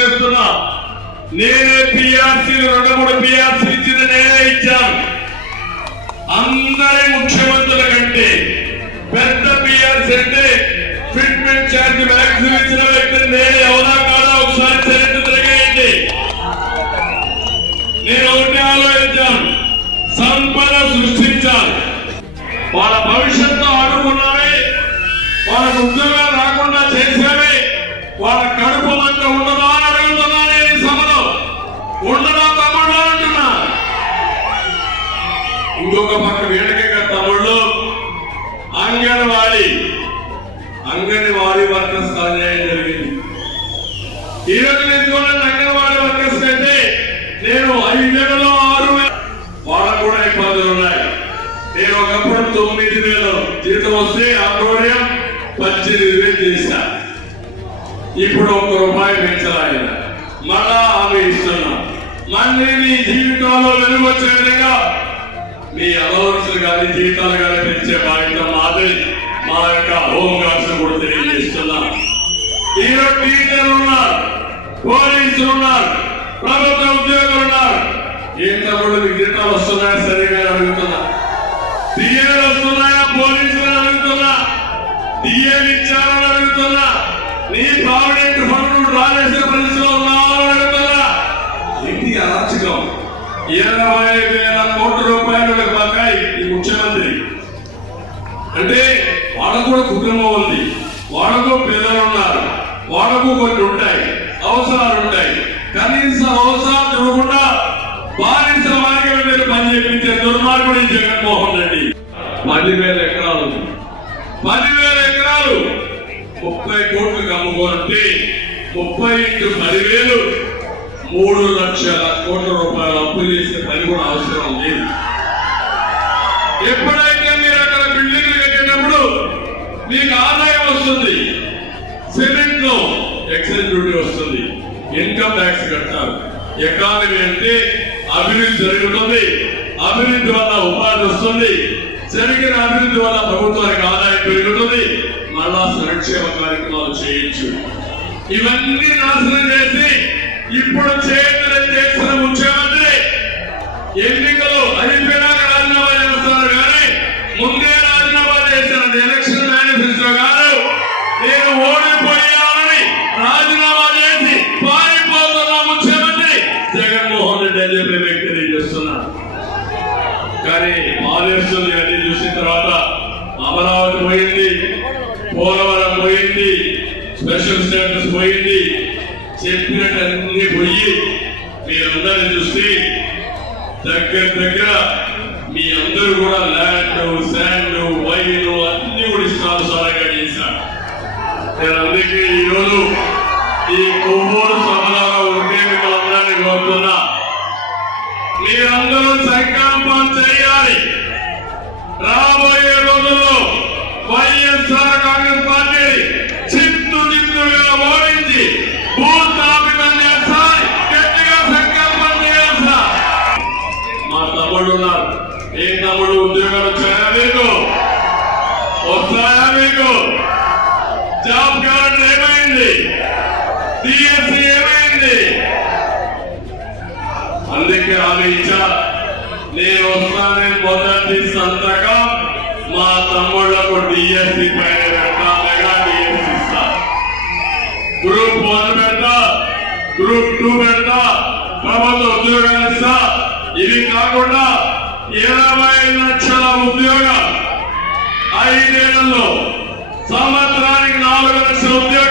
చేస్తున్నా. నేనే పిఆర్సీ రెండు మూడు పిఆర్సీ ఇచ్చింది నేనే ఇచ్చాను. అందరి ముఖ్యమంత్రుల కంటే పెద్ద పిఆర్సీ అంటే ఫిట్మెంట్ ఛార్జ్ వ్యాక్సిన్ ఇచ్చిన వ్యక్తి నేనే ఎవరా కాదా ఒకసారి చరిత్ర తిరగేయండి. నేను ఒకటి ఆలోచించాను. సంపద సృష్టించాలి. వాళ్ళ భవిష్యత్తు ఆడుకున్నామే వాళ్ళకు ఉద్యోగాలు రాకుండా చేసామే వాళ్ళ కడుపు మంట ఉండదు. ఒక పక్క వీడకే తమ్ముళ్ళు? అంగన్వాడీ. అంగన్వాడీ వర్కర్స్ అన్యాయం జరిగింది. ఈ రోజు నేను చూడండి అంగన్వాడీ వర్కర్స్ అయితే నేను ఐదు ఐదేళ్ళలో ఆరు వేల వాళ్ళకు కూడా ఇబ్బందులు ఉన్నాయి. నేను ఒకప్పుడు తొమ్మిది వేలు జీతం వస్తే ఆందోళన పద్దెనిమిది వేలు చేశా. ఇప్పుడు ఒక్క రూపాయి పెంచాలి మళ్ళా ఆమె ఇస్తున్నా. మళ్ళీ నీ జీవితంలో వెలుగు వచ్చే విధంగా మీ అలవన్సులు కానీ జీవితాలు కానీ పెంచే బాధ్యత మాది. మా యొక్క హోమ్ గార్డ్స్ కూడా తెలియజేస్తున్నా. ఈరోజు టీచర్లు ఉన్నారు. పోలీసులు ఉన్నారు. ప్రభుత్వ ఉద్యోగులు ఉన్నారు. ఏం కూడా మీకు జీతాలు వస్తున్నాయా? సరిగా అడుగుతున్నా. డిఏలు వస్తున్నాయా? పోలీసులు అడుగుతున్నా. డిఏలు ఇచ్చారని అడుగుతున్నా. నీ ప్రావిడెంట్ ఫండ్ రాలేసిన పరిస్థితిలో ఉన్నావా అని అడుగుతున్నా. ఇది అరాచకం ఇరవై వేల కోట్ల రూపాయలు బకాయి ఈ ముఖ్యమంత్రి. అంటే వాళ్ళకు కూడా కుటుంబం ఉంది. వాళ్ళకు పిల్లలు ఉన్నారు. వాళ్ళకు కొన్ని ఉంటాయి అవసరాలు ఉంటాయి. కనీస అవసరాలు చూడకుండా బానిస మార్గం మీద పని చేపించే దుర్మార్గుడు జగన్మోహన్ రెడ్డి. పదివేల ఎకరాలు పదివేల ఎకరాలు ముప్పై కోట్లకు అమ్ముకోనంటే ముప్పై ఇంటూ పదివేలు మూడు లక్షల కోట్ల రూపాయలు అప్పు చేసే పని కూడా అవసరం లేదు. ఎప్పుడైతే మీరు అక్కడ బిల్డింగ్లు కట్టినప్పుడు మీకు ఆదాయం వస్తుంది సిమెంట్లో ఎక్సైజ్ డ్యూటీ వస్తుంది ఇన్కమ్ ట్యాక్స్ కట్టాలి ఎకానమీ అంటే అభివృద్ధి జరుగుతుంది అభివృద్ధి వల్ల ఉపాధి వస్తుంది జరిగిన అభివృద్ధి వల్ల ప్రభుత్వానికి ఆదాయం పెరుగుతుంది మళ్ళా సంక్షేమ కార్యక్రమాలు చేయొచ్చు ఇవన్నీ నాశనం చేసి ఇప్పుడు చేతులు చేసిన ముఖ్యమంత్రి ఎన్నికలు అయిపోయినాక రాజీనామా చేస్తున్నారు కానీ ముందే రాజీనామా చేసిన ఎలక్షన్ మేనిఫెస్టో కాదు నేను ఓడిపోయానని రాజీనామా చేసి పారిపోతున్న ముఖ్యమంత్రి జగన్మోహన్ రెడ్డి అని చెప్పి వ్యక్తి తెలియజేస్తున్నాను కానీ ఆదేశం అన్ని చూసిన తర్వాత అమరావతి పోయింది పోలవరం పోయింది స్పెషల్ స్టేటస్ పోయింది. చెప్పినట్టు పోయి మీరందరిని చూసి దగ్గర దగ్గర మీ అందరూ కూడా ల్యాండ్ శాండ్ వైన్ అన్ని కూడా ఇష్టానుసారంగా చేశారు. నేను అందుకే ఈరోజు ఈ కొవ్వూరు సభలో ఉంటే మిమ్మల్ని కోరుతున్నా. మీరందరూ సంకల్పం చేయాలి. రాబోయే తమ్ముళ్ళకు పైన పెట్టాలగా గ్రూప్ వన్ పెడతా గ్రూప్ టూ పెడతా ప్రభుత్వ ఉద్యోగాలు ఇస్తా ఇవి కాకుండా ఇరవై లక్షల ఉద్యోగాలు ఐదేళ్ళలో సంవత్సరానికి నాలుగు లక్షల ఉద్యోగాలు